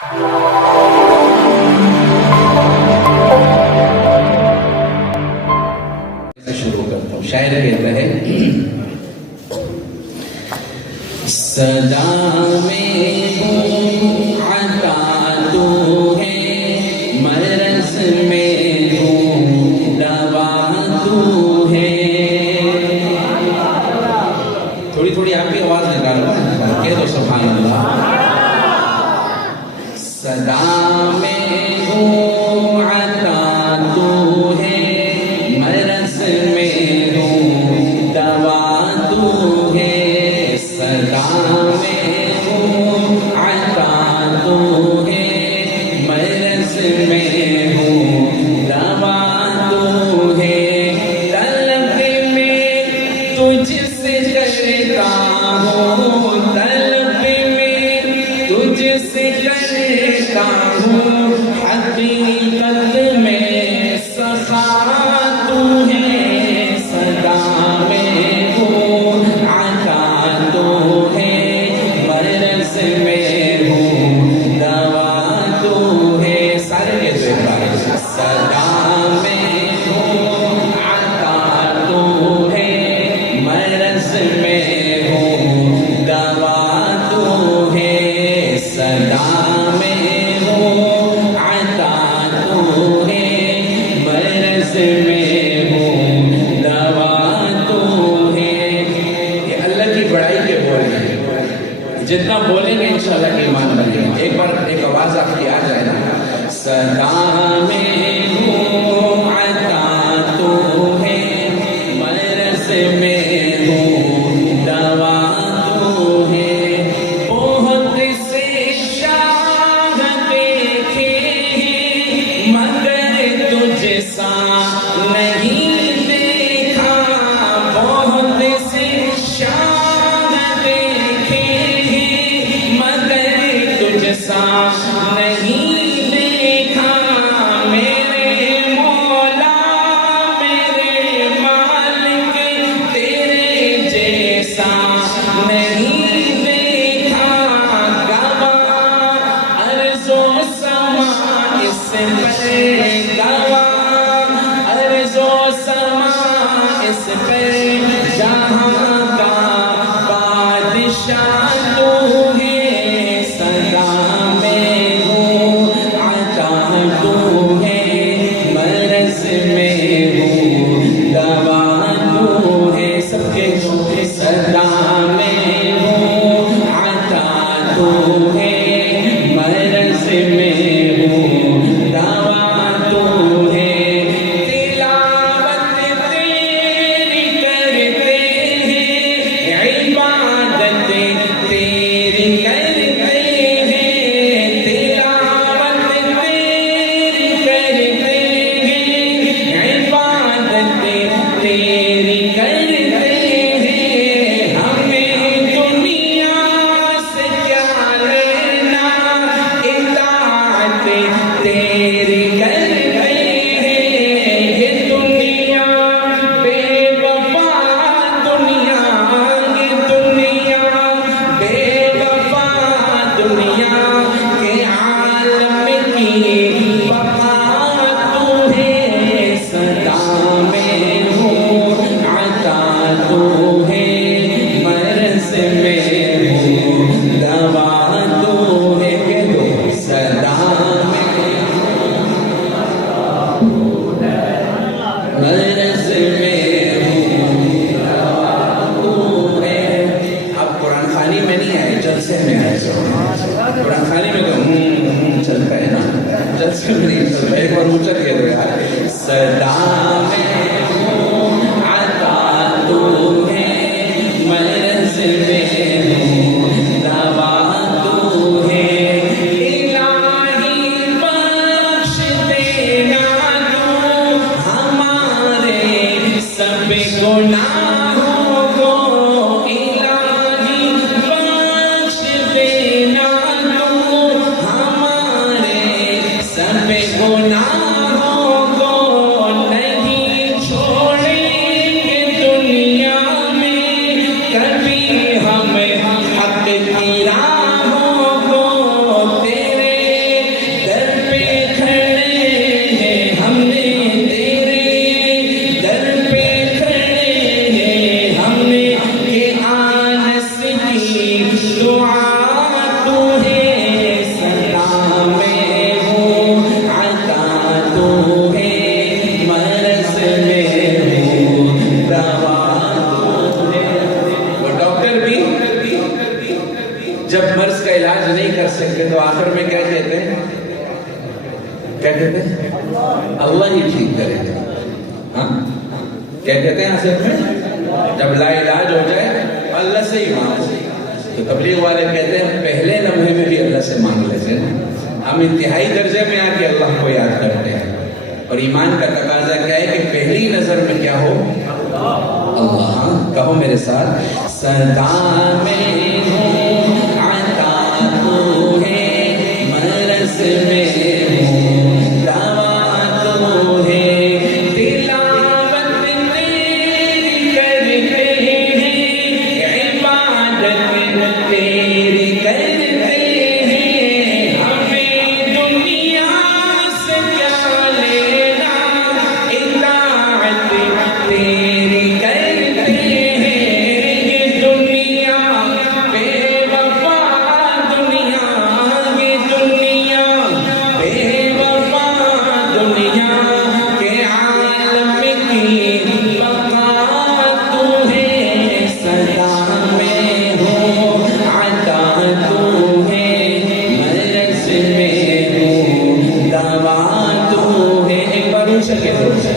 شروع کرتا ہوں. شاعر کہتا ہے صدا میں ہوں عطا تو ہے مرض میں ہوں دوا تو ہے. تھوڑی تھوڑی آپ کی آواز نکالو کہہ دو سبحان اللہ. صدا میں ہوں عطا تو ہے مرض میں ہوں دوا تو ہے. صدا میں ہوں عطا تو ہے مرض میں ہوں دوا تو ہے. طلب میں تجھ سے کرتا ہوں طلب میں تجھ سے کرتا ہوں حقیقت میں سخا تو ہے. صدا میں ہوں عطا تو ہے مرض میں ہوں دوا تو ہے. سارے کہتے ہیں صدا میں ہوں عطا تو ہے مرض میں ہوں دوا تو ہے. صدا میں ہوں عطا تو ہے مرض میں ہوں دوا تو ہے. یہ اللہ کی بڑائی کے بول ہیں. جتنا بولیں گے انشاءاللہ ایمان بنے گا. ایک بار ایک آواز آپ کی آ جائے نا. صدا میں ہوں عطا تو ہے مرض میں ہوں دوا تو ہے. بہت سے شاہ دیکھے ہیں مگر تجھ سا نہیں دیکھا. بہت سے شاہ دیکھے ہیں مگر تجھ سا نہیں دیکھا. میرے مولا میرے مالک تیرے جیسا نہیں دیکھا. گواہ ارض و سما اس پر گواہ ارض و سما اس پر جہاں کا بادشاہ تو ہے. صدا میں ہوں عطا تو ہے مرض میں ہوں دوا تو ہے. سب کے صدا میں ہوں عطا تو ہے مرض میں ہوں دوا تو ہے. تلاوت تیری کرتے ہیں عبادت تیری کرتے ہیں. تلاوت تیری کرتے ہیں عبادت تیری کرتے ہیں. ہمیں دنیا سے کیا لینا اطاعت تیری کرتے ہیں. یہ دنیا بے وفا دنیا یہ دنیا بے وفا دنیا کے عالم کی وفا تو ہے. صدا میں ہوں عطا تو ہے مرض میں ہوں دوا تو ہے. کہہ دو صدا میں مرض میں ہوں دوا تو ہے. آپ قرآن خوانی میں نہیں آئے جلسے میں آئے. قرآن خوانی میں تو چلتا ہے نا جلسے میں نہیں چلتا. ایک بار اونچا کہہ دو یار. صدا میں ہوں عطا تو ہے مرض میں ہوں دوا تو ہے. الہی بخش دینا تو ہمارے سب گناہوں کو. الہی بخش دینا تو ہمارے سب گناہوں کو. نہیں نظر میں کیا کہتے ہیں؟ کیا کہتے ہیں؟ اللہ ہی ٹھیک کرے گا. ہاں کیا کہتے ہیں اصل میں؟ جب لا علاج ہو جائے اللہ سے ہی مانگو. تو تبلیغ والے کہتے ہیں پہلے لمحے میں بھی اللہ سے مانگ لیتے ہیں. ہم انتہائی درجے میں آ کے اللہ کو یاد کرتے ہیں. اور ایمان کا تقاضا کیا ہے کہ پہلی نظر میں کیا ہو؟ اللہ. ہاں کہو میرے ساتھ. صدا میں ہوں عطا تو ہے مرض میں ہوں دوا تو ہے تلاوت تیری کرتے ہیں عبادت تیری کرتے ہیں ہمیں دنیا سے کیا لینا اطاعت تیری کرتے ہیں. یہ دنیا بے وفا دنیا یہ دنیا بے وفا دنیا کے عالم کی بقا تو ہے. صدا میں ہو عطا تو ہے مرض میں ہو دوا تو ہے. ایک بار اونچا کہہ دو.